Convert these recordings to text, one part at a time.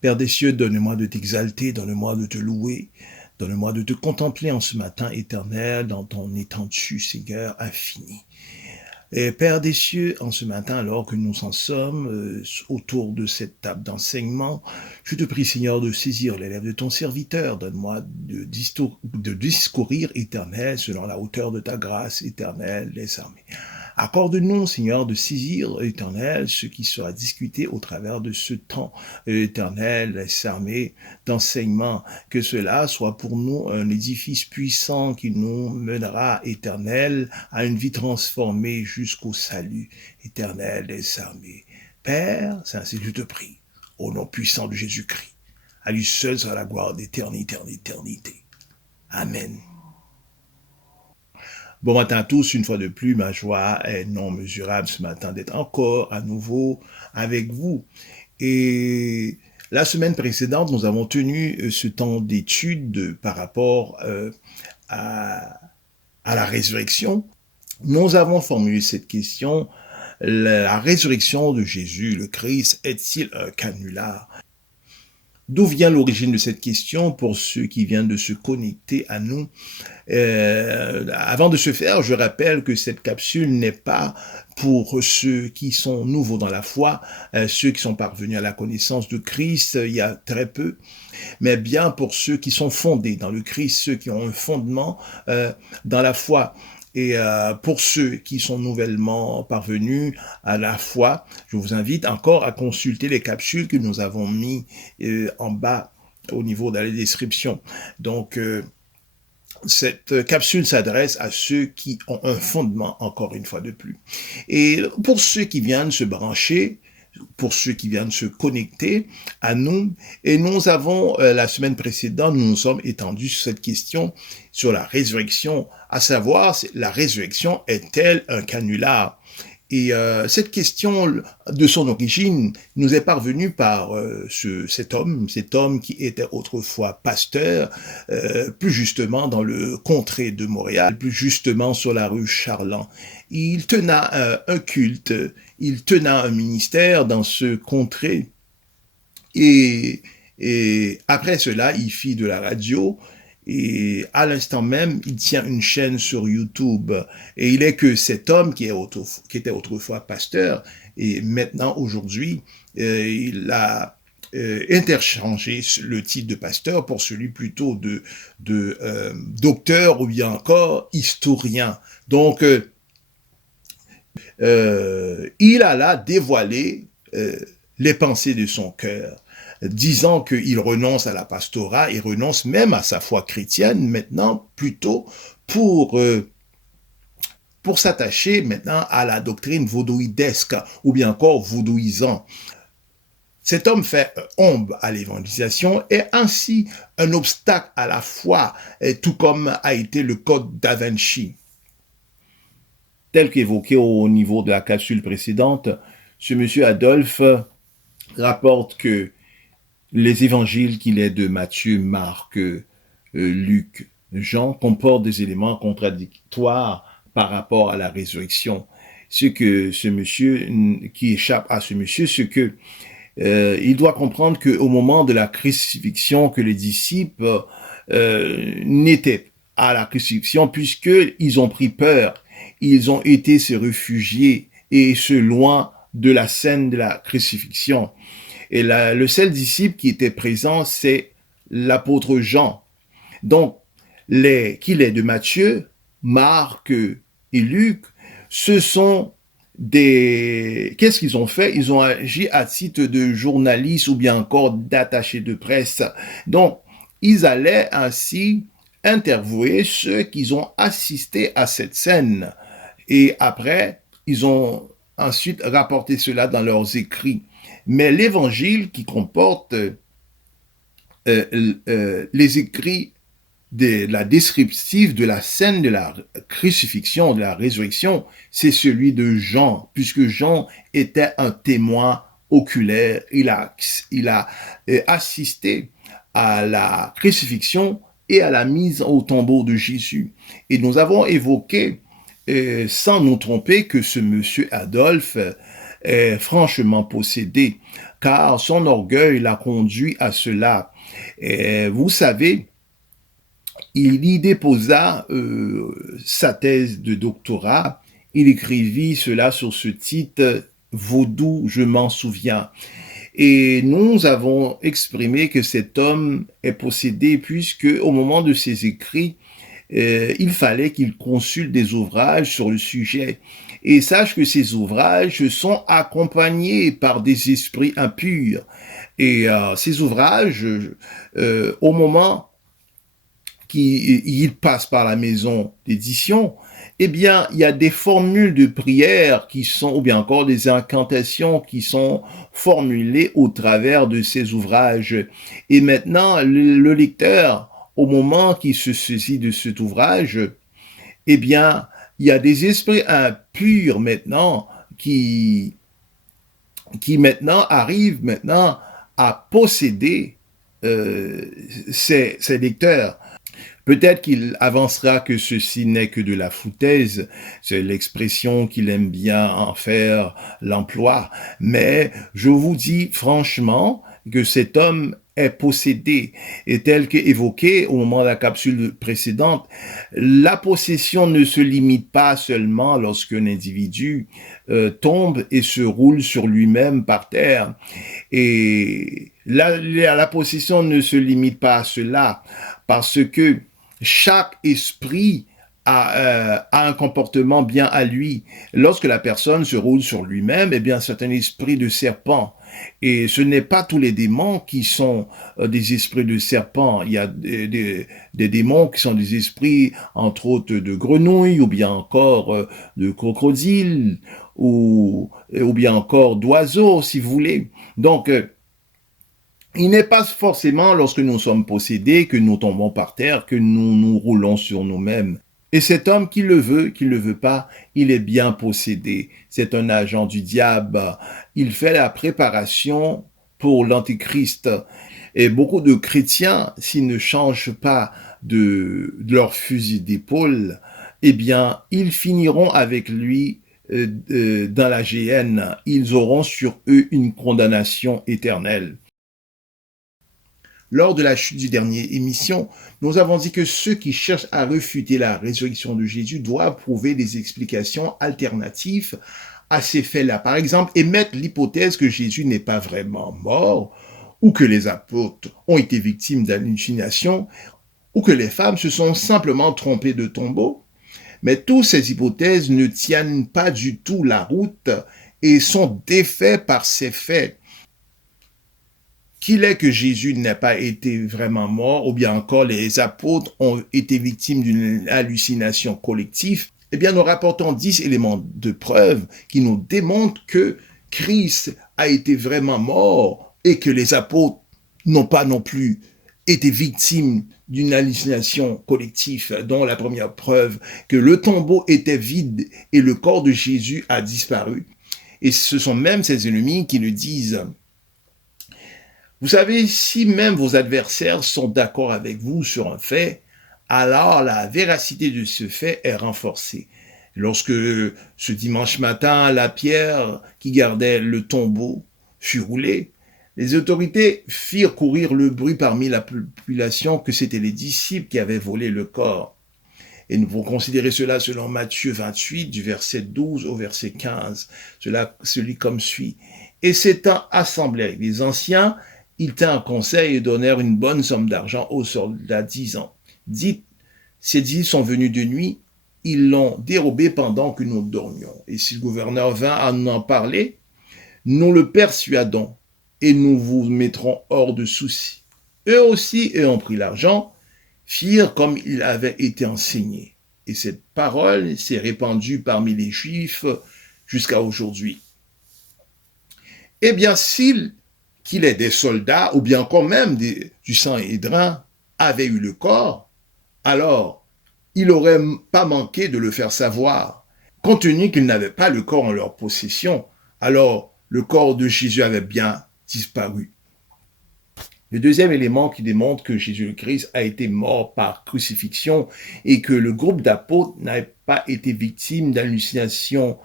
Père des cieux, donne-moi de t'exalter, donne-moi de te louer, donne-moi de te contempler en ce matin éternel dans ton étendue, Seigneur, infini. Et Père des cieux, en ce matin, alors que nous en sommes autour de cette table d'enseignement, je te prie, Seigneur, de saisir les lèvres de ton serviteur. Donne-moi de discourir éternel selon la hauteur de ta grâce éternelle des armées. Accorde-nous, Seigneur, de saisir, éternel, ce qui sera discuté au travers de ce temps éternel, armé d'enseignement. Que cela soit pour nous un édifice puissant qui nous mènera, éternel, à une vie transformée jusqu'au salut éternel des armées. Père, c'est ainsi que je te prie, au nom puissant de Jésus-Christ. À lui seul sera la gloire d'éternité en éternité. Amen. Bon matin à tous, une fois de plus, ma joie est non mesurable ce matin d'être encore à nouveau avec vous. Et la semaine précédente, nous avons tenu ce temps d'étude par rapport à la résurrection. Nous avons formulé cette question, la résurrection de Jésus, le Christ, est-il un canular? D'où vient l'origine de cette question pour ceux qui viennent de se connecter à nous? Avant de se faire, je rappelle que cette capsule n'est pas pour ceux qui sont nouveaux dans la foi, ceux qui sont parvenus à la connaissance de Christ il y a très peu, mais bien pour ceux qui sont fondés dans le Christ, ceux qui ont un fondement dans la foi. Et pour ceux qui sont nouvellement parvenus à la foi, je vous invite encore à consulter les capsules que nous avons mis en bas au niveau de la description. Donc, cette capsule s'adresse à ceux qui ont un fondement, encore une fois de plus. Et pour ceux qui viennent se brancher, pour ceux qui viennent se connecter à nous, et nous avons, la semaine précédente, nous nous sommes étendus sur cette question, sur la résurrection, à savoir, la résurrection est-elle un canular? Et cette question, de son origine, nous est parvenue par cet homme qui était autrefois pasteur, plus justement dans le contrée de Montréal, plus justement sur la rue Charland. Il tenait un culte, il tenait un ministère dans ce contrée. Et après cela, il fit de la radio. Et à l'instant même, il tient une chaîne sur YouTube. Et il est que cet homme qui était autrefois pasteur, et maintenant, aujourd'hui, il a interchangé le titre de pasteur pour celui plutôt de docteur ou bien encore historien. Donc, il a là dévoilé les pensées de son cœur, disant qu'il renonce à la pastorat et renonce même à sa foi chrétienne maintenant plutôt pour s'attacher maintenant à la doctrine vaudouidesque ou bien encore vaudouisant. Cet homme fait ombre à l'évangélisation et ainsi un obstacle à la foi, tout comme a été le code da Vinci. Tel qu'évoqué au niveau de la capsule précédente, ce monsieur Adolphe rapporte que les évangiles qu'il est de Matthieu, Marc, Luc, Jean comportent des éléments contradictoires par rapport à la résurrection. Ce que ce monsieur, qui échappe à ce monsieur, ce que il doit comprendre qu'au moment de la crucifixion, que les disciples n'étaient à la crucifixion puisqu'ils ont pris peur, ils ont été se réfugier et se loin de la scène de la crucifixion. Et le seul disciple qui était présent, c'est l'apôtre Jean. Donc, qu'il est de Matthieu, Marc et Luc, ce sont qu'est-ce qu'ils ont fait? Ils ont agi à titre de journalistes ou bien encore d'attachés de presse. Donc, ils allaient ainsi interviewer ceux qui ont assisté à cette scène. Et après, ils ont ensuite rapporté cela dans leurs écrits. Mais l'évangile qui comporte les écrits de la descriptive de la scène de la crucifixion, de la résurrection, c'est celui de Jean, puisque Jean était un témoin oculaire. Il a assisté à la crucifixion et à la mise au tombeau de Jésus. Et nous avons évoqué, sans nous tromper, que ce monsieur Adolphe est franchement possédé, car son orgueil l'a conduit à cela. Et vous savez, il y déposa sa thèse de doctorat. Il écrivit cela sur ce titre, Vaudou, je m'en souviens. Et nous avons exprimé que cet homme est possédé puisque au moment de ses écrits, il fallait qu'il consulte des ouvrages sur le sujet. Et sache que ces ouvrages sont accompagnés par des esprits impurs. Et ces ouvrages, au moment qu'il passe par la maison d'édition, eh bien, il y a des formules de prière qui sont, ou bien encore des incantations qui sont formulées au travers de ces ouvrages. Et maintenant, le lecteur, au moment qu'il se saisit de cet ouvrage, eh bien, il y a des esprits impurs maintenant qui maintenant arrivent maintenant à posséder ces lecteurs. Peut-être qu'il avancera que ceci n'est que de la foutaise, c'est l'expression qu'il aime bien en faire l'emploi, mais je vous dis franchement que cet homme est possédé, et tel qu'évoqué au moment de la capsule précédente, la possession ne se limite pas seulement lorsqu'un individu tombe et se roule sur lui-même par terre, et la possession ne se limite pas à cela, parce que chaque esprit a un comportement bien à lui. Lorsque la personne se roule sur lui-même, eh bien, c'est un esprit de serpent. Et ce n'est pas tous les démons qui sont des esprits de serpent. Il y a des démons qui sont des esprits, entre autres, de grenouilles, ou bien encore de crocodiles, ou bien encore d'oiseaux, si vous voulez. Donc, il n'est pas forcément lorsque nous sommes possédés que nous tombons par terre, que nous nous roulons sur nous-mêmes. Et cet homme qui le veut, qui ne le veut pas, il est bien possédé. C'est un agent du diable. Il fait la préparation pour l'antéchrist. Et beaucoup de chrétiens, s'ils ne changent pas leur fusil d'épaule, eh bien, ils finiront avec lui dans la géhenne. Ils auront sur eux une condamnation éternelle. Lors de la chute du dernier émission, nous avons dit que ceux qui cherchent à refuter la résurrection de Jésus doivent trouver des explications alternatives à ces faits-là. Par exemple, émettre l'hypothèse que Jésus n'est pas vraiment mort, ou que les apôtres ont été victimes d'hallucinations, ou que les femmes se sont simplement trompées de tombeau. Mais toutes ces hypothèses ne tiennent pas du tout la route et sont défaites par ces faits. Qu'il est que Jésus n'a pas été vraiment mort, ou bien encore les apôtres ont été victimes d'une hallucination collective, eh bien nous rapportons 10 éléments de preuve qui nous démontrent que Christ a été vraiment mort et que les apôtres n'ont pas non plus été victimes d'une hallucination collective, dont la première preuve que le tombeau était vide et le corps de Jésus a disparu. Et ce sont même ces ennemis qui nous disent: vous savez, si même vos adversaires sont d'accord avec vous sur un fait, alors la véracité de ce fait est renforcée. Lorsque ce dimanche matin, la pierre qui gardait le tombeau fut roulée, les autorités firent courir le bruit parmi la population que c'étaient les disciples qui avaient volé le corps. Et nous pouvons considérer cela selon Matthieu 28, du verset 12 au verset 15. Cela se lit comme suit. Et s'étant assemblés avec les anciens, ils tinrent un conseil et donnèrent une bonne somme d'argent aux soldats, disant: dites, ces dix sont venus de nuit, ils l'ont dérobé pendant que nous dormions. Et si le gouverneur vint à nous en parler, nous le persuadons et nous vous mettrons hors de souci. Eux aussi, ayant pris l'argent, firent comme il avait été enseigné. Et cette parole s'est répandue parmi les Juifs jusqu'à aujourd'hui. Eh bien, qu'il ait des soldats, ou bien encore même du Sanhédrin, avaient eu le corps, alors il n'aurait pas manqué de le faire savoir. Compte tenu qu'ils n'avaient pas le corps en leur possession, alors le corps de Jésus avait bien disparu. Le deuxième élément qui démontre que Jésus-Christ a été mort par crucifixion et que le groupe d'apôtres n'a pas été victime d'hallucinations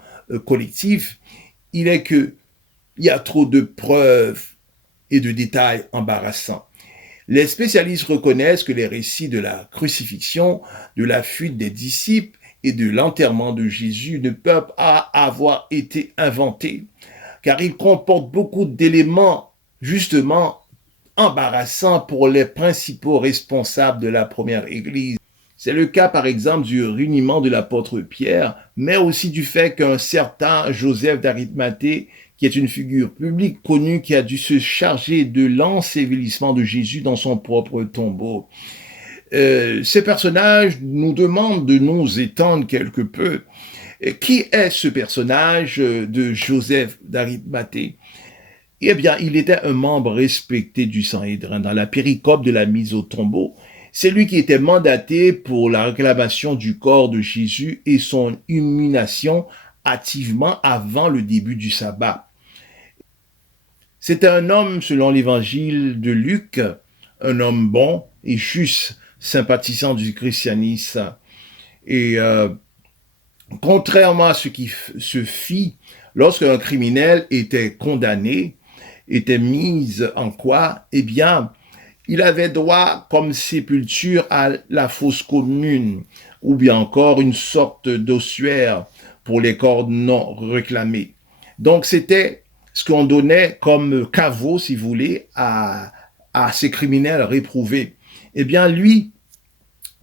collectives, il est que il y a trop de preuves et de détails embarrassants. Les spécialistes reconnaissent que les récits de la crucifixion, de la fuite des disciples et de l'enterrement de Jésus ne peuvent pas avoir été inventés, car ils comportent beaucoup d'éléments justement embarrassants pour les principaux responsables de la première Église. C'est le cas par exemple du réuniment de l'apôtre Pierre, mais aussi du fait qu'un certain Joseph d'Arimathée, qui est une figure publique connue, qui a dû se charger de l'ensevelissement de Jésus dans son propre tombeau. Ces personnages nous demandent de nous étendre quelque peu. Qui est ce personnage de Joseph d'Arimathée? Eh bien, il était un membre respecté du Sanhédrin. Dans la péricope de la mise au tombeau, c'est lui qui était mandaté pour la réclamation du corps de Jésus et son inhumation hâtivement avant le début du sabbat. C'était un homme, selon l'évangile de Luc, un homme bon et juste, sympathisant du christianisme. Et contrairement à ce qui se fit lorsqu'un criminel était condamné, était mis en croix, eh bien, il avait droit comme sépulture à la fosse commune, ou bien encore une sorte d'ossuaire pour les corps non réclamés. Donc c'était ce qu'on donnait comme caveau, si vous voulez, à ces criminels réprouvés. Eh bien, lui,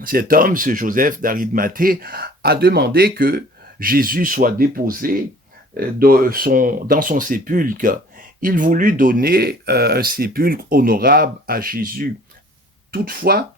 cet homme, ce Joseph d'Arimathée, a demandé que Jésus soit déposé dans son sépulcre. Il voulut donner un sépulcre honorable à Jésus. Toutefois,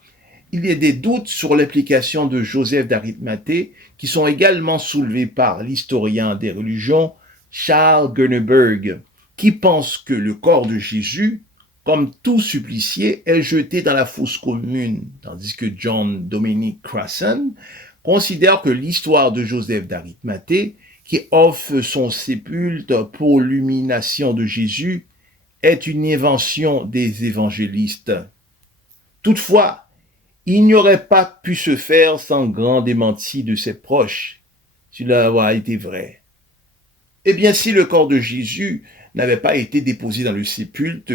il y a des doutes sur l'implication de Joseph d'Arimathée qui sont également soulevés par l'historien des religions Charles Gunneberg, qui pense que le corps de Jésus, comme tout supplicié, est jeté dans la fosse commune, tandis que John Dominic Crossan considère que l'histoire de Joseph d'Arimathée, qui offre son sépulcre pour l'humiliation de Jésus, est une invention des évangélistes. Toutefois, il n'y aurait pas pu se faire sans grand démenti de ses proches. Cela a été vrai. Eh bien, si le corps de Jésus n'avait pas été déposé dans le sépulcre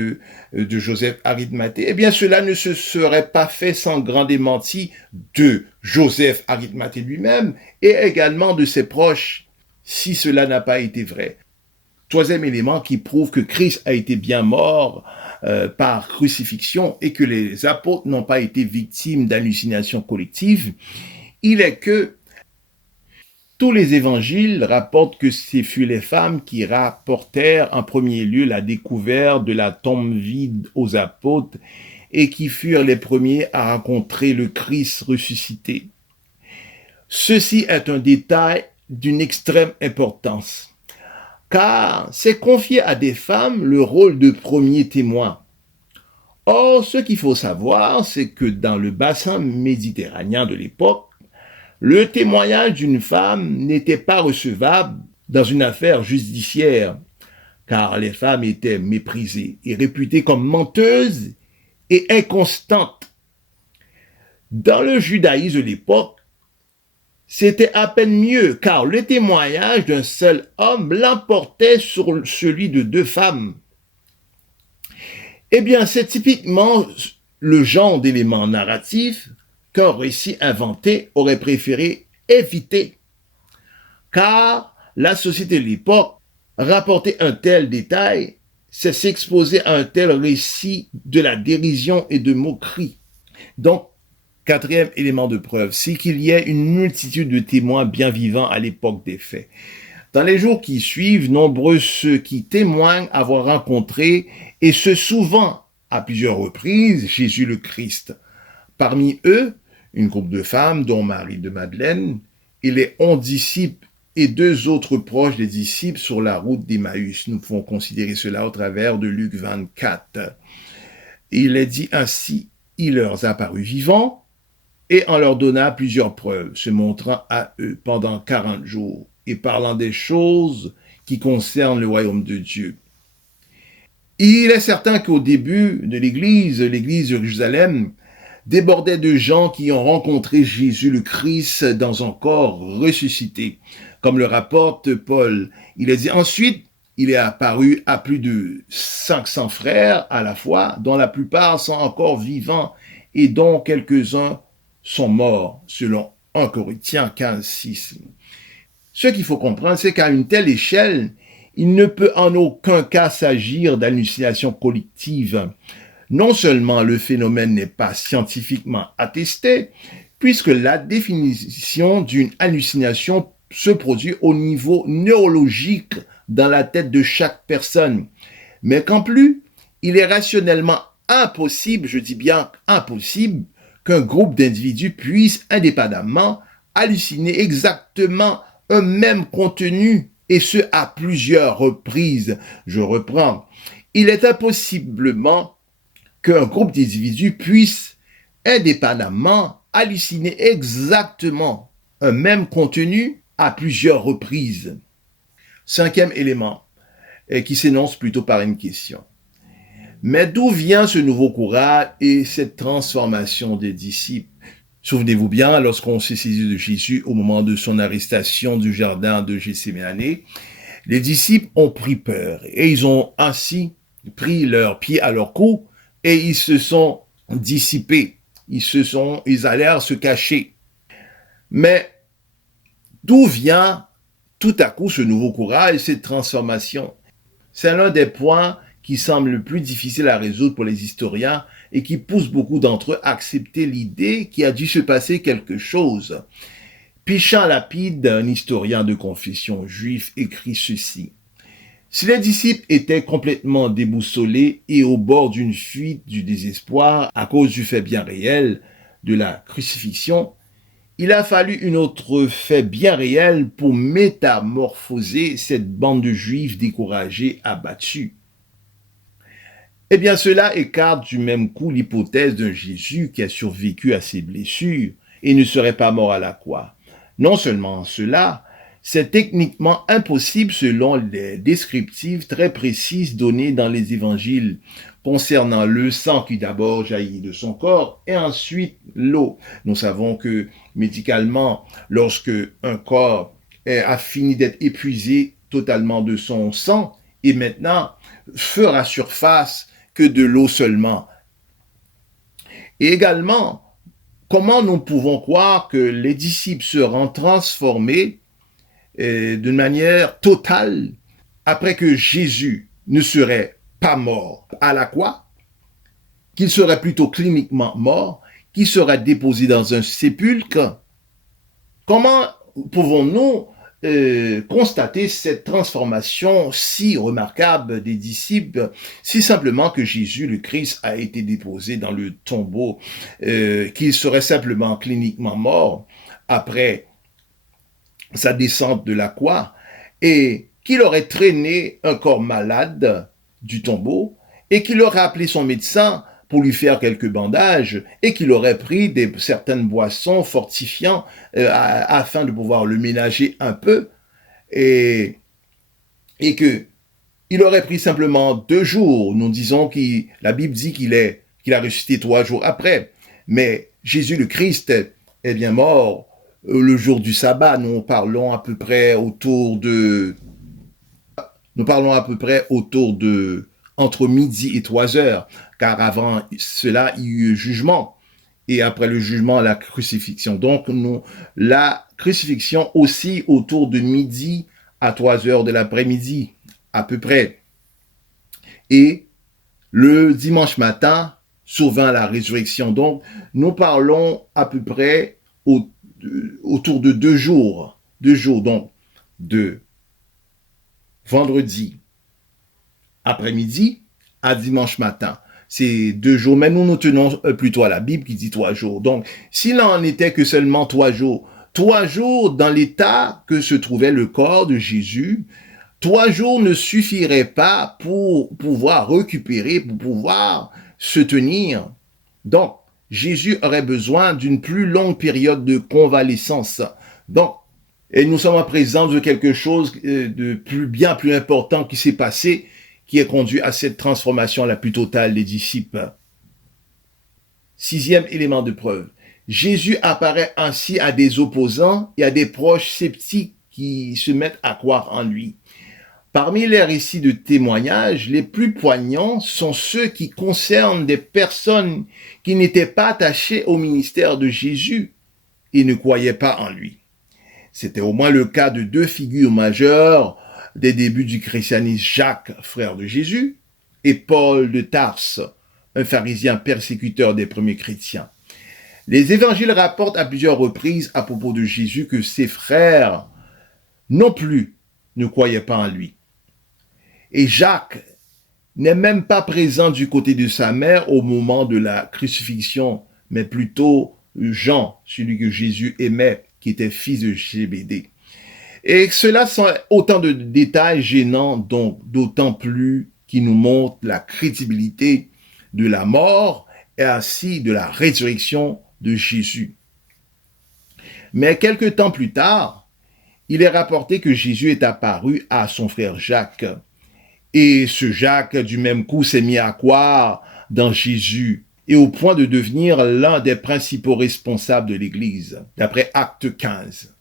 de Joseph Arimathée, eh bien, cela ne se serait pas fait sans grand démenti de Joseph Arimathée lui-même et également de ses proches, si cela n'a pas été vrai. Troisième élément qui prouve que Christ a été bien mort par crucifixion et que les apôtres n'ont pas été victimes d'hallucinations collectives, il est que tous les évangiles rapportent que ce furent les femmes qui rapportèrent en premier lieu la découverte de la tombe vide aux apôtres et qui furent les premiers à rencontrer le Christ ressuscité. Ceci est un détail d'une extrême importance, car c'est confié à des femmes le rôle de premier témoin. Or, ce qu'il faut savoir, c'est que dans le bassin méditerranéen de l'époque, le témoignage d'une femme n'était pas recevable dans une affaire judiciaire, car les femmes étaient méprisées et réputées comme menteuses et inconstantes. Dans le judaïsme de l'époque, c'était à peine mieux, car le témoignage d'un seul homme l'emportait sur celui de deux femmes. Eh bien, c'est typiquement le genre d'élément narratif qu'un récit inventé aurait préféré éviter, car la société de l'époque, rapporter un tel détail, c'est s'exposer à un tel récit de la dérision et de moquerie. Donc, quatrième élément de preuve, c'est qu'il y ait une multitude de témoins bien vivants à l'époque des faits. Dans les jours qui suivent, nombreux ceux qui témoignent avoir rencontré, et ce souvent à plusieurs reprises, Jésus le Christ. Parmi eux, une groupe de femmes, dont Marie de Madeleine, et les 11 disciples et 2 autres proches des disciples sur la route d'Emmaüs. Nous pouvons considérer cela au travers de Luc 24. Il est dit ainsi, il leur apparut vivant et en leur donna plusieurs preuves, se montrant à eux pendant 40 jours et parlant des choses qui concernent le royaume de Dieu. Il est certain qu'au début de l'église de Jérusalem, débordait de gens qui ont rencontré Jésus le Christ dans un corps ressuscité. Comme le rapporte Paul, il est dit ensuite, il est apparu à plus de 500 frères à la fois, dont la plupart sont encore vivants et dont quelques-uns sont morts, selon 1 Corinthiens 15, 6. Ce qu'il faut comprendre, c'est qu'à une telle échelle, il ne peut en aucun cas s'agir d'hallucination collective. Non seulement le phénomène n'est pas scientifiquement attesté, puisque la définition d'une hallucination se produit au niveau neurologique dans la tête de chaque personne, mais qu'en plus, il est rationnellement impossible, je dis bien impossible, qu'un groupe d'individus puisse indépendamment halluciner exactement un même contenu, et ce à plusieurs reprises. Je reprends. Il est impossiblement qu'un groupe d'individus puisse indépendamment halluciner exactement un même contenu à plusieurs reprises. Cinquième élément, qui s'énonce plutôt par une question. Mais d'où vient ce nouveau courage et cette transformation des disciples? Souvenez-vous bien, lorsqu'on s'est saisi de Jésus au moment de son arrestation du jardin de Gethsémani, les disciples ont pris peur et ils ont ainsi pris leurs pieds à leur cou et ils se sont dissipés. Ils allèrent se cacher. Mais d'où vient tout à coup ce nouveau courage et cette transformation? C'est l'un des points qui semble le plus difficile à résoudre pour les historiens et qui pousse beaucoup d'entre eux à accepter l'idée qu'il a dû se passer quelque chose. Pichon Lapide, un historien de confession juif, écrit ceci. Si les disciples étaient complètement déboussolés et au bord d'une fuite du désespoir à cause du fait bien réel de la crucifixion, il a fallu une autre fait bien réel pour métamorphoser cette bande de juifs découragés, abattus. Eh bien, cela écarte du même coup l'hypothèse d'un Jésus qui a survécu à ses blessures et ne serait pas mort à la croix. Non seulement cela, c'est techniquement impossible selon les descriptifs très précises donnés dans les évangiles concernant le sang qui d'abord jaillit de son corps et ensuite l'eau. Nous savons que médicalement, lorsque un corps a fini d'être épuisé totalement de son sang et maintenant fera surface que de l'eau seulement. Et également, comment nous pouvons croire que les disciples seront transformés d'une manière totale après que Jésus ne serait pas mort à la croix, qu'il serait plutôt cliniquement mort, qu'il serait déposé dans un sépulcre? Comment pouvons-nous constater cette transformation si remarquable des disciples, si simplement que Jésus le Christ a été déposé dans le tombeau, qu'il serait simplement cliniquement mort après sa descente de la croix et qu'il aurait traîné un corps malade du tombeau et qu'il aurait appelé son médecin pour lui faire quelques bandages et qu'il aurait pris certaines boissons fortifiantes afin de pouvoir le ménager un peu et que il aurait pris simplement 2 jours. Nous disons la Bible dit qu'il a ressuscité 3 jours après. Mais Jésus le Christ est bien mort le jour du sabbat. Nous parlons à peu près autour de entre midi et 3 heures, car avant cela, il y eut jugement, et après le jugement, la crucifixion. Donc, la crucifixion aussi autour de midi à 3 heures de l'après-midi, à peu près. Et le dimanche matin, survint la résurrection. Donc, nous parlons à peu près autour de 2 jours. 2 jours, donc, de vendredi après-midi à dimanche matin. C'est 2 jours, mais nous nous tenons plutôt à la Bible qui dit 3 jours. Donc, s'il n'en était que seulement 3 jours dans l'état que se trouvait le corps de Jésus, 3 jours ne suffiraient pas pour pouvoir récupérer, pour pouvoir se tenir. Donc, Jésus aurait besoin d'une plus longue période de convalescence. Donc, et nous sommes en présence de quelque chose de bien plus important qui s'est passé, qui est conduit à cette transformation la plus totale des disciples. 6e élément de preuve. Jésus apparaît ainsi à des opposants et à des proches sceptiques qui se mettent à croire en lui. Parmi les récits de témoignages, les plus poignants sont ceux qui concernent des personnes qui n'étaient pas attachées au ministère de Jésus et ne croyaient pas en lui. C'était au moins le cas de deux figures majeures des débuts du christianisme, Jacques, frère de Jésus, et Paul de Tarse, un pharisien persécuteur des premiers chrétiens. Les évangiles rapportent à plusieurs reprises à propos de Jésus que ses frères non plus ne croyaient pas en lui. Et Jacques n'est même pas présent du côté de sa mère au moment de la crucifixion, mais plutôt Jean, celui que Jésus aimait, qui était fils de Zébédée. Et cela sont autant de détails gênants, donc d'autant plus qui nous montrent la crédibilité de la mort et ainsi de la résurrection de Jésus. Mais quelque temps plus tard, il est rapporté que Jésus est apparu à son frère Jacques. Et ce Jacques, du même coup, s'est mis à croire dans Jésus et au point de devenir l'un des principaux responsables de l'Église, d'après Acte 15.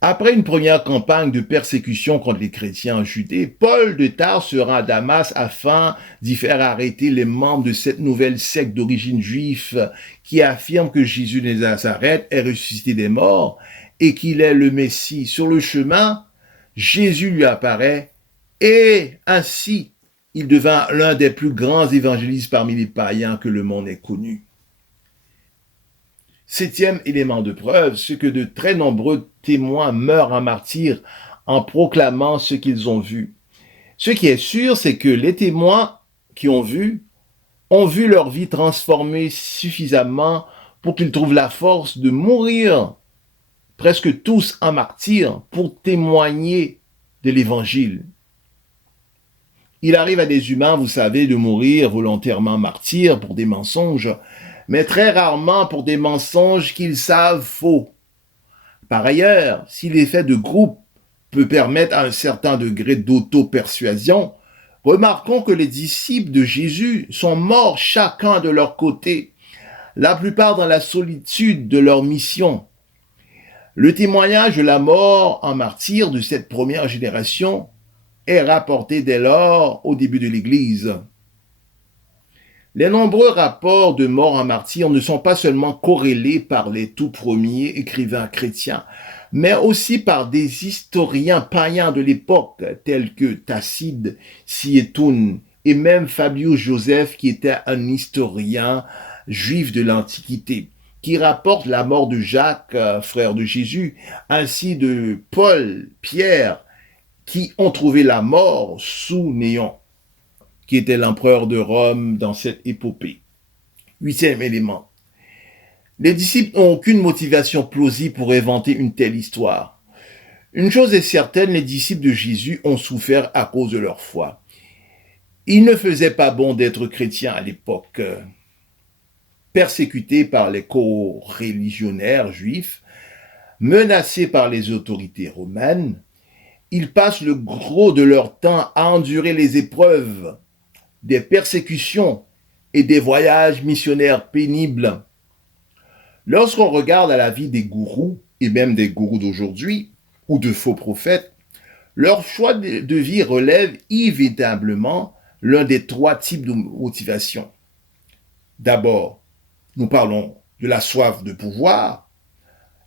Après une première campagne de persécution contre les chrétiens en Judée, Paul de Tarse se rend à Damas afin d'y faire arrêter les membres de cette nouvelle secte d'origine juive qui affirme que Jésus de Nazareth est ressuscité des morts et qu'il est le Messie. Sur le chemin, Jésus lui apparaît et ainsi il devint l'un des plus grands évangélistes parmi les païens que le monde ait connu. Septième élément de preuve, c'est que de très nombreux témoins meurent en martyrs en proclamant ce qu'ils ont vu. Ce qui est sûr, c'est que les témoins qui ont vu leur vie transformée suffisamment pour qu'ils trouvent la force de mourir, presque tous en martyrs, pour témoigner de l'évangile. Il arrive à des humains, vous savez, de mourir volontairement martyrs pour des mensonges, mais très rarement pour des mensonges qu'ils savent faux. Par ailleurs, si l'effet de groupe peut permettre un certain degré d'auto-persuasion, remarquons que les disciples de Jésus sont morts chacun de leur côté, la plupart dans la solitude de leur mission. Le témoignage de la mort en martyr de cette première génération est rapporté dès lors au début de l'Église. Les nombreux rapports de morts en martyr ne sont pas seulement corrélés par les tout premiers écrivains chrétiens, mais aussi par des historiens païens de l'époque, tels que Tacite, Siétoun et même Fabius Joseph, qui était un historien juif de l'Antiquité, qui rapporte la mort de Jacques, frère de Jésus, ainsi de Paul, Pierre, qui ont trouvé la mort sous Néon, qui était l'empereur de Rome dans cette épopée. Huitième élément. Les disciples n'ont aucune motivation plausible pour inventer une telle histoire. Une chose est certaine, les disciples de Jésus ont souffert à cause de leur foi. Il ne faisait pas bon d'être chrétien à l'époque. Persécutés par les co-religionnaires juifs, menacés par les autorités romaines, ils passent le gros de leur temps à endurer les épreuves, des persécutions et des voyages missionnaires pénibles. Lorsqu'on regarde à la vie des gourous, et même des gourous d'aujourd'hui, ou de faux prophètes, leur choix de vie relève inévitablement l'un des trois types de motivation. D'abord, nous parlons de la soif de pouvoir,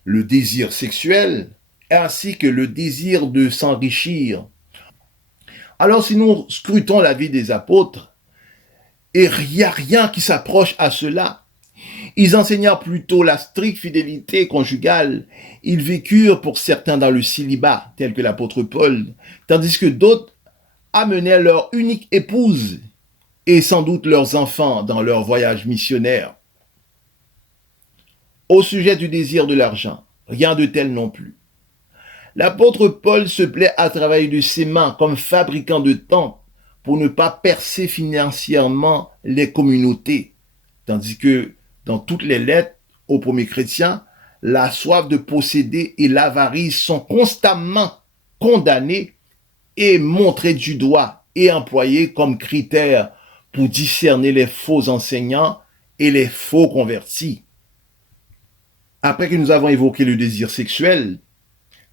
le désir sexuel, ainsi que le désir de s'enrichir. Alors si nous scrutons la vie des apôtres, il n'y a rien qui s'approche à cela. Ils enseignèrent plutôt la stricte fidélité conjugale. Ils vécurent pour certains dans le célibat, tel que l'apôtre Paul, tandis que d'autres amenaient leur unique épouse et sans doute leurs enfants dans leur voyage missionnaire. Au sujet du désir de l'argent, rien de tel non plus. L'apôtre Paul se plaît à travailler de ses mains comme fabricant de temples pour ne pas percer financièrement les communautés, tandis que dans toutes les lettres aux premiers chrétiens, la soif de posséder et l'avarice sont constamment condamnées et montrées du doigt et employées comme critères pour discerner les faux enseignants et les faux convertis. Après que nous avons évoqué le désir sexuel,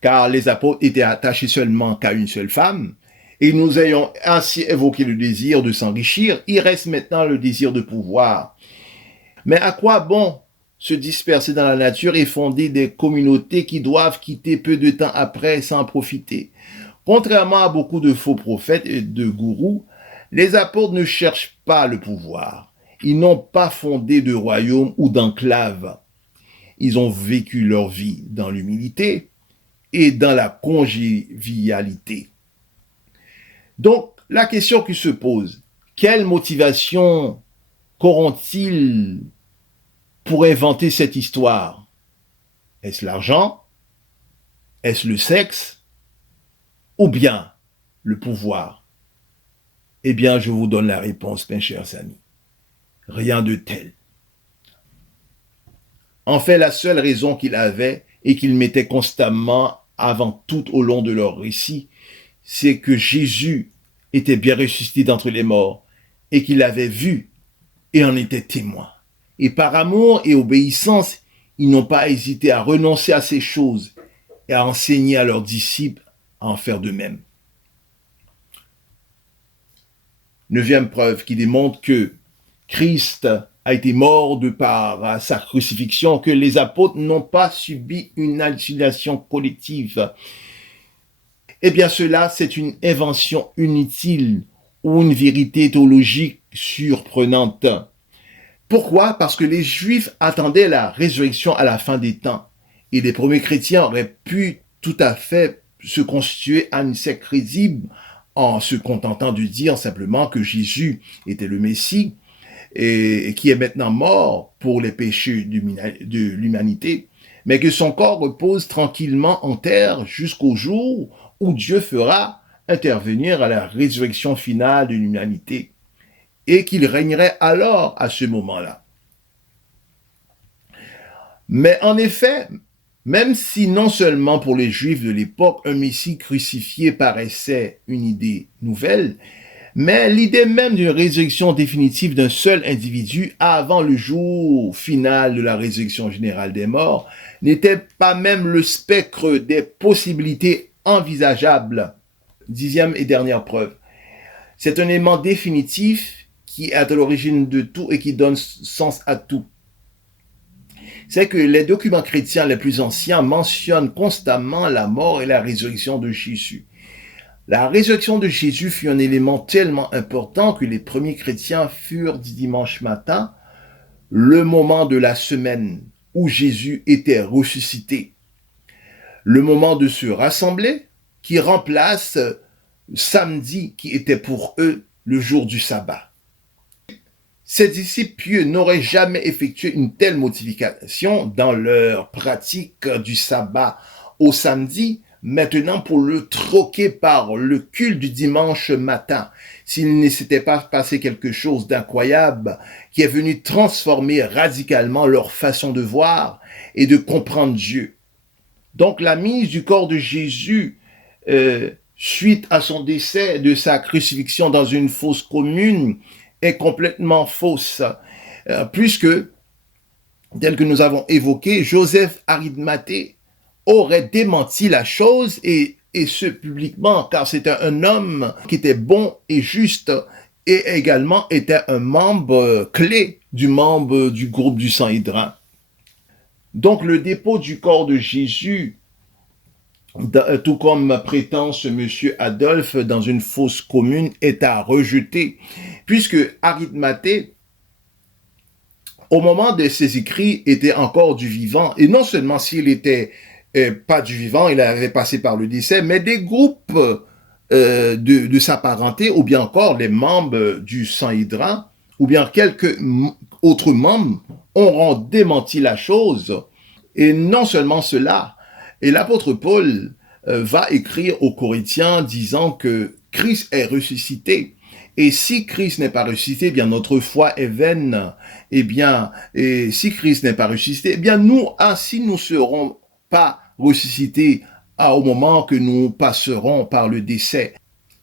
car les apôtres étaient attachés seulement qu'à une seule femme, et nous ayons ainsi évoqué le désir de s'enrichir, il reste maintenant le désir de pouvoir. Mais à quoi bon se disperser dans la nature et fonder des communautés qui doivent quitter peu de temps après sans en profiter? Contrairement à beaucoup de faux prophètes et de gourous, les apôtres ne cherchent pas le pouvoir. Ils n'ont pas fondé de royaume ou d'enclave. Ils ont vécu leur vie dans l'humilité et dans la convivialité. Donc, la question qui se pose, quelle motivation qu'auront-ils pour inventer cette histoire? Est-ce l'argent? Est-ce le sexe? Ou bien le pouvoir? Eh bien, je vous donne la réponse, mes chers amis. Rien de tel. En fait, la seule raison qu'il avait et qu'il mettait constamment avant tout au long de leur récit, c'est que Jésus était bien ressuscité d'entre les morts et qu'il l'avait vu et en était témoin. Et par amour et obéissance, ils n'ont pas hésité à renoncer à ces choses et à enseigner à leurs disciples à en faire de même. Neuvième preuve qui démontre que Christ a été mort de par sa crucifixion, que les apôtres n'ont pas subi une hallucination collective. Eh bien, cela, c'est une invention inutile ou une vérité théologique surprenante. Pourquoi? Parce que les Juifs attendaient la résurrection à la fin des temps. Et les premiers chrétiens auraient pu tout à fait se constituer à une secte crédible en se contentant de dire simplement que Jésus était le Messie et qui est maintenant mort pour les péchés de l'humanité, mais que son corps repose tranquillement en terre jusqu'au jour où Dieu fera intervenir à la résurrection finale de l'humanité et qu'il régnerait alors à ce moment-là. Mais en effet, même si non seulement pour les Juifs de l'époque, un Messie crucifié paraissait une idée nouvelle, mais l'idée même d'une résurrection définitive d'un seul individu avant le jour final de la résurrection générale des morts n'était pas même le spectre des possibilités envisageables. Dixième et dernière preuve. C'est un élément définitif qui est à l'origine de tout et qui donne sens à tout. C'est que les documents chrétiens les plus anciens mentionnent constamment la mort et la résurrection de Jésus. La résurrection de Jésus fut un élément tellement important que les premiers chrétiens furent du dimanche matin le moment de la semaine où Jésus était ressuscité. Le moment de se rassembler qui remplace samedi qui était pour eux le jour du sabbat. Ces disciples pieux n'auraient jamais effectué une telle modification dans leur pratique du sabbat au samedi, maintenant pour le troquer par le culte du dimanche matin, s'il ne s'était pas passé quelque chose d'incroyable qui est venu transformer radicalement leur façon de voir et de comprendre Dieu. Donc la mise du corps de Jésus suite à son décès, de sa crucifixion dans une fosse commune, est complètement fausse, puisque, tel que nous avons évoqué, Joseph Arimathée aurait démenti la chose et ce publiquement, car c'était un homme qui était bon et juste et également était un membre clé du groupe du Sanhédrin. Donc le dépôt du corps de Jésus, tout comme prétend ce monsieur Adolphe dans une fosse commune, est à rejeter, puisque Arimathée, au moment de ses écrits, était encore du vivant, et non seulement s'il était pas du vivant, il avait passé par le décès, mais des groupes de sa parenté, ou bien encore les membres du Sanhédrin, ou bien quelques autres membres, auront démenti la chose, et non seulement cela, et l'apôtre Paul va écrire aux Corinthiens disant que Christ est ressuscité. Et si Christ n'est pas ressuscité, eh bien notre foi est vaine. Et si Christ n'est pas ressuscité, eh bien nous ainsi nous serons pas ressuscités au moment que nous passerons par le décès.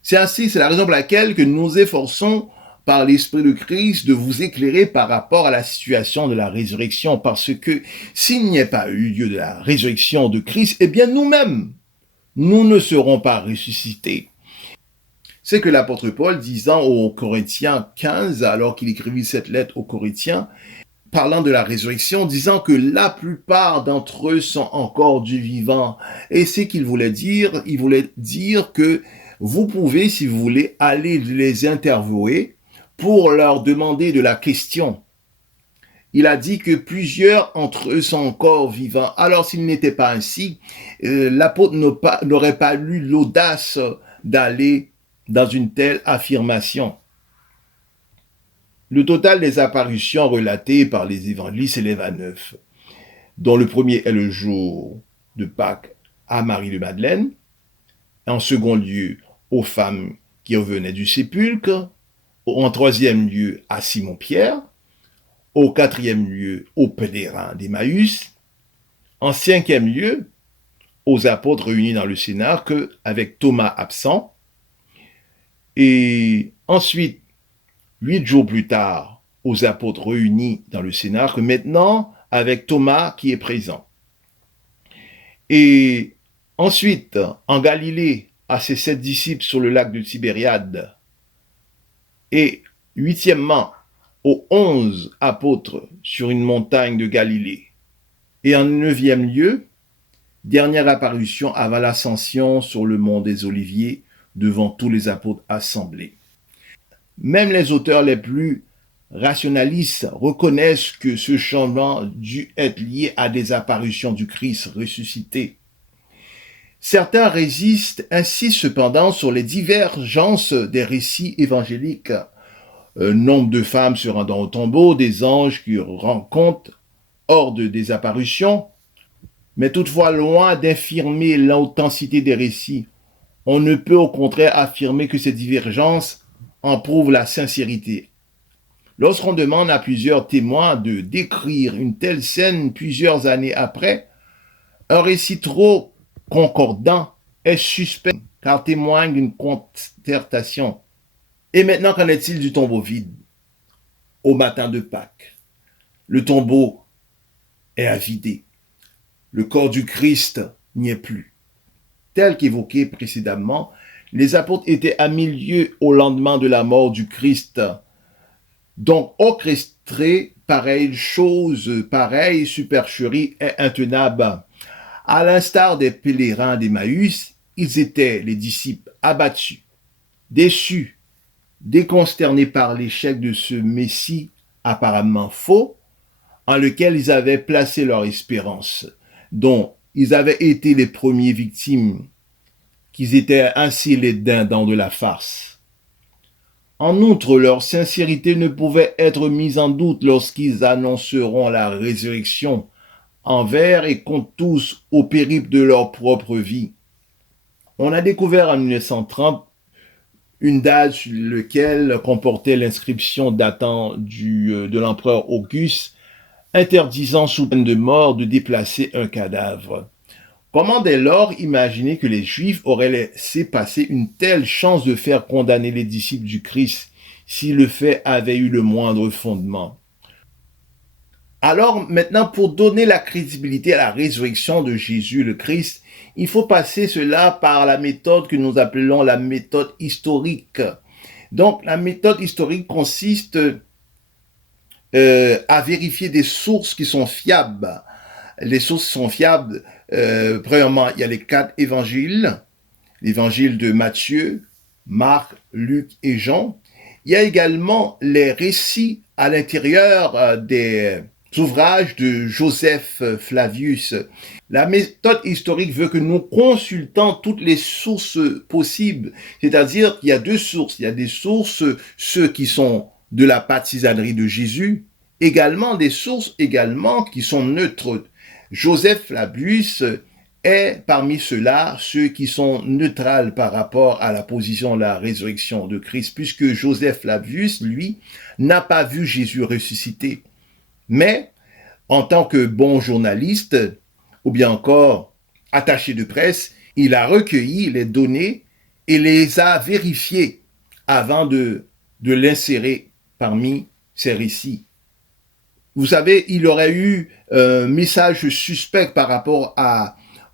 C'est la raison pour laquelle que nous nous efforçons par l'Esprit de Christ de vous éclairer par rapport à la situation de la résurrection, parce que s'il n'y a pas eu lieu de la résurrection de Christ, eh bien nous-mêmes, nous ne serons pas ressuscités. c'est que l'apôtre Paul, disant aux Corinthiens 15, alors qu'il écrivit cette lettre aux Corinthiens, parlant de la résurrection, disant que la plupart d'entre eux sont encore du vivant. Et c'est qu'il voulait dire, il voulait dire que vous pouvez, si vous voulez, aller les interviewer pour leur demander de la question. Il a dit que plusieurs entre eux sont encore vivants. Alors s'il n'était pas ainsi, l'apôtre n'aurait pas eu l'audace d'aller dans une telle affirmation. Le total des apparitions relatées par les évangiles s'élève à 9, dont le premier est le jour de Pâques à Marie de Madeleine, en second lieu aux femmes qui revenaient du sépulcre, en troisième lieu à Simon-Pierre, au quatrième lieu aux pèlerins d'Emmaüs, en cinquième lieu aux apôtres réunis dans le cénacle avec Thomas absent, et ensuite 8 jours plus tard, aux apôtres réunis dans le cénacle, maintenant avec Thomas qui est présent. Et ensuite, en Galilée, à ses 7 disciples sur le lac de Tibériade. Et huitièmement, aux 11 apôtres sur une montagne de Galilée. Et en 9e lieu, dernière apparition avant l'ascension sur le mont des Oliviers devant tous les apôtres assemblés. Même les auteurs les plus rationalistes reconnaissent que ce changement dut être lié à des apparitions du Christ ressuscité. Certains résistent ainsi cependant sur les divergences des récits évangéliques. Nombre de femmes se rendant au tombeau, des anges qui rencontrent hors des apparitions, mais toutefois loin d'infirmer l'authenticité des récits, on ne peut au contraire affirmer que ces divergences en prouvent la sincérité. Lorsqu'on demande à plusieurs témoins de décrire une telle scène plusieurs années après, un récit trop concordant est suspect car témoigne d'une concertation. Et maintenant, qu'en est-il du tombeau vide au matin de Pâques? Le tombeau est à vider. Le corps du Christ n'y est plus. Tel qu'évoqué précédemment, les apôtres étaient à milieu au lendemain de la mort du Christ. Donc, orchestrer pareille chose, pareille supercherie est intenable. À l'instar des pèlerins d'Emmaüs, ils étaient, les disciples, abattus, déçus, déconsternés par l'échec de ce Messie apparemment faux, en lequel ils avaient placé leur espérance, dont ils avaient été les premiers victimes, qu'ils étaient ainsi les dindons de la farce. En outre, leur sincérité ne pouvait être mise en doute lorsqu'ils annonceront la résurrection envers et contre tous au périple de leur propre vie. On a découvert en 1930 une date sur laquelle comportait l'inscription datant de l'empereur Auguste, interdisant sous peine de mort de déplacer un cadavre. Comment dès lors imaginer que les Juifs auraient laissé passer une telle chance de faire condamner les disciples du Christ si le fait avait eu le moindre fondement? Alors maintenant, pour donner la crédibilité à la résurrection de Jésus le Christ, il faut passer cela par la méthode que nous appelons la méthode historique. Donc la méthode historique consiste à vérifier des sources qui sont fiables. Les sources sont fiables. Premièrement, il y a les 4 évangiles, l'évangile de Matthieu, Marc, Luc et Jean. Il y a également les récits à l'intérieur des ouvrages de Joseph Flavius. La méthode historique veut que nous consultons toutes les sources possibles, c'est-à-dire qu'il y a 2 sources. Il y a des sources, ceux qui sont de la partisanerie de Jésus, également des sources également qui sont neutres. Joseph Flavius est parmi ceux-là, ceux qui sont neutrales par rapport à la position de la résurrection de Christ, puisque Joseph Flavius, lui, n'a pas vu Jésus ressusciter. Mais, en tant que bon journaliste, ou bien encore attaché de presse, il a recueilli les données et les a vérifiées avant de l'insérer parmi ses récits. Vous savez, il aurait eu un message suspect par rapport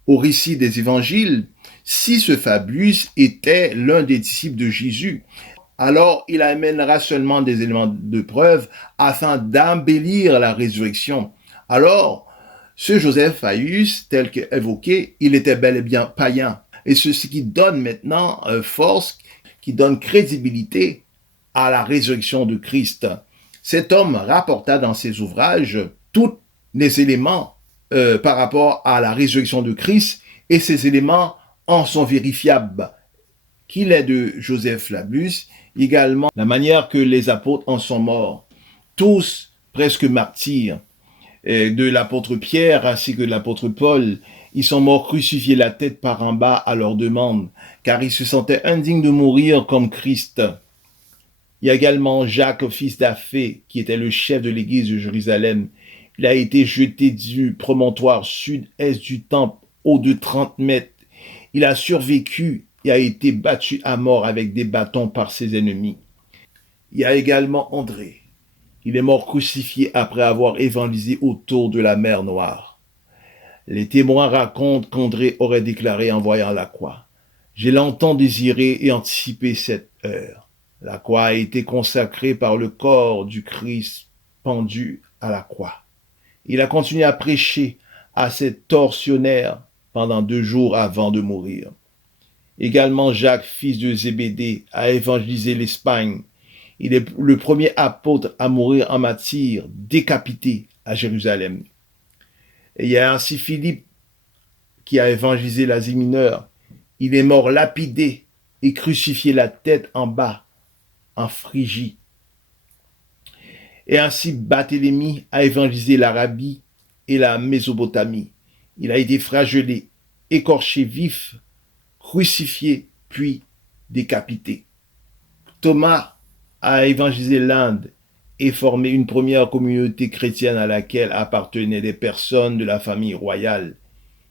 au récit des évangiles si ce Fabius était l'un des disciples de Jésus, alors il amènera seulement des éléments de preuve afin d'embellir la résurrection. Alors, ce Joseph Fabius, tel qu'évoqué, il était bel et bien païen. Et ceci qui donne maintenant force, qui donne crédibilité à la résurrection de Christ. Cet homme rapporta dans ses ouvrages tous les éléments par rapport à la résurrection de Christ, et ces éléments en sont vérifiables. Qu'il est de Joseph Fabius, également la manière que les apôtres en sont morts, tous presque martyrs, de l'apôtre Pierre ainsi que de l'apôtre Paul, ils sont morts crucifiés la tête par en bas à leur demande, car ils se sentaient indignes de mourir comme Christ. Il y a également Jacques, fils d'Aphée, qui était le chef de l'église de Jérusalem. Il a été jeté du promontoire sud-est du temple, haut de 30 mètres. Il a survécu et a été battu à mort avec des bâtons par ses ennemis. Il y a également André. Il est mort crucifié après avoir évangélisé autour de la mer Noire. Les témoins racontent qu'André aurait déclaré en voyant la croix: « J'ai longtemps désiré et anticipé cette heure. » La croix a été consacrée par le corps du Christ pendu à la croix. Il a continué à prêcher à ces tortionnaires pendant 2 jours avant de mourir. Également Jacques, fils de Zébédée, a évangélisé l'Espagne. Il est le premier apôtre à mourir en martyr, décapité à Jérusalem. Et il y a ainsi Philippe qui a évangélisé l'Asie mineure. Il est mort lapidé et crucifié la tête en bas en Phrygie. Et ainsi Barthélemy a évangélisé l'Arabie et la Mésopotamie. Il a été flagellé, écorché vif, crucifié, puis décapité. Thomas a évangélisé l'Inde et formé une première communauté chrétienne à laquelle appartenaient des personnes de la famille royale.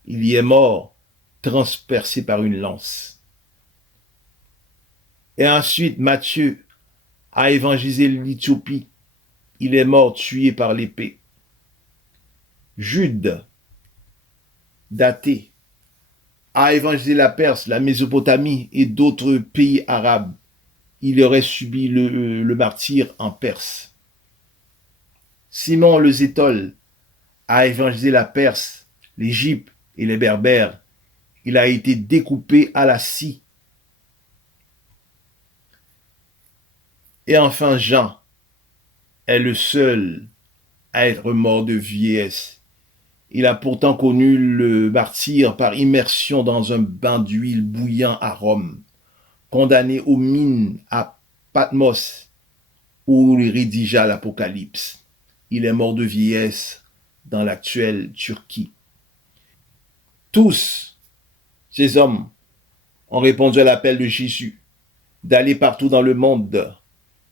Il y est mort, transpercé par une lance. Et ensuite Matthieu a évangélisé l'Éthiopie. Il est mort tué par l'épée. Jude, daté, a évangélisé la Perse, la Mésopotamie et d'autres pays arabes. Il aurait subi le martyre en Perse. Simon le Zétole a évangélisé la Perse, l'Égypte et les Berbères. Il a été découpé à la scie. Et enfin Jean est le seul à être mort de vieillesse. Il a pourtant connu le martyre par immersion dans un bain d'huile bouillant à Rome, condamné aux mines à Patmos, où il rédigea l'Apocalypse. Il est mort de vieillesse dans l'actuelle Turquie. Tous ces hommes ont répondu à l'appel de Jésus d'aller partout dans le monde,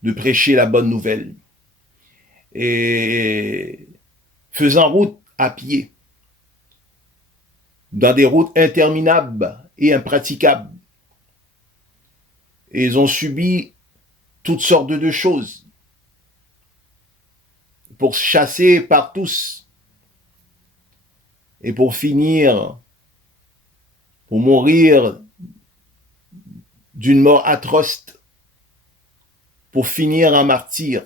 de prêcher la bonne nouvelle. Et faisant route à pied, dans des routes interminables et impraticables. Et ils ont subi toutes sortes de choses pour chasser par tous et pour finir, pour mourir d'une mort atroce, pour finir en martyr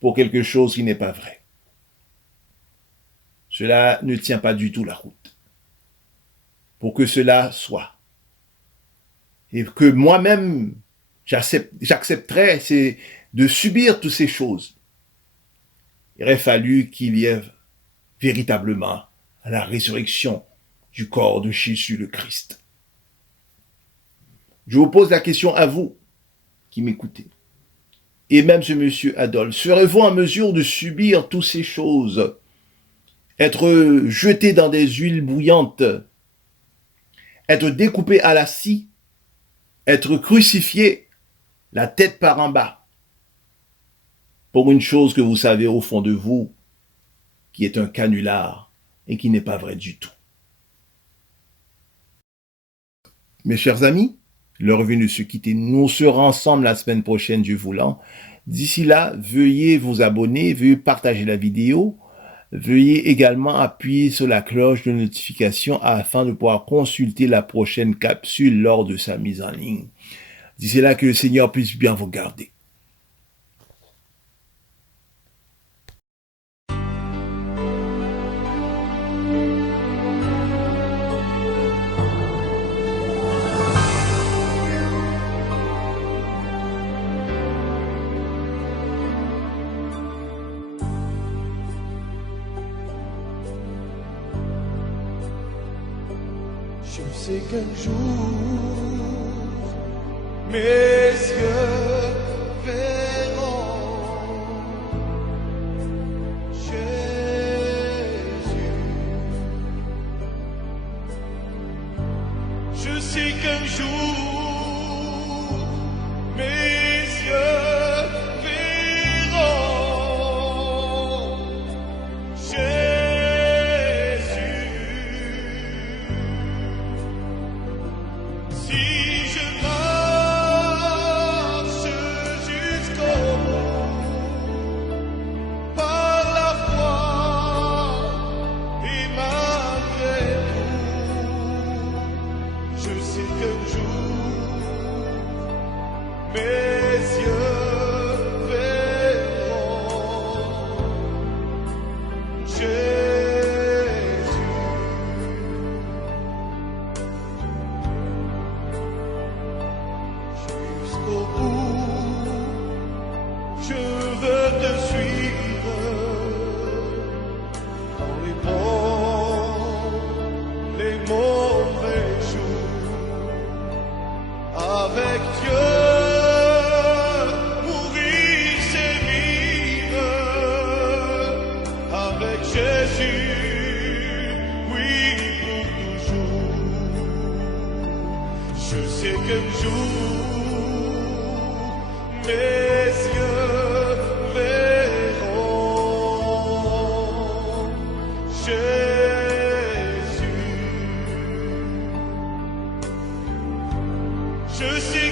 pour quelque chose qui n'est pas vrai. Cela ne tient pas du tout la route. Pour que cela soit. Et que moi-même, j'accepterais, c'est de subir toutes ces choses. Il aurait fallu qu'il y ait véritablement la résurrection du corps de Jésus le Christ. Je vous pose la question à vous qui m'écoutez. Et même ce monsieur Adolphe, serez-vous en mesure de subir toutes ces choses? Être jeté dans des huiles bouillantes, être découpé à la scie, être crucifié, la tête par en bas, pour une chose que vous savez au fond de vous, qui est un canular et qui n'est pas vrai du tout. Mes chers amis, l'heure venue de se quitter. Nous serons ensemble la semaine prochaine, Dieu voulant. D'ici là, veuillez vous abonner, veuillez partager la vidéo, Veuillez également appuyer sur la cloche de notification afin de pouvoir consulter la prochaine capsule lors de sa mise en ligne. D'ici là, que le Seigneur puisse bien vous garder. Je sais qu'un jour, mes yeux verront Jésus. Je sais qu'un jour, mes yeux verront Jésus. Si je marche jusqu'au bout, par la foi et malgré tout, je sais qu'un jour, mes yeux verront Jésus. Jusqu'au bout, je veux te suivre dans les bons, les mauvais jours. Avec Dieu, mourir c'est vivre. Avec Jésus, oui pour toujours. Je sais qu'un jour, mes yeux verront Jésus. Je sais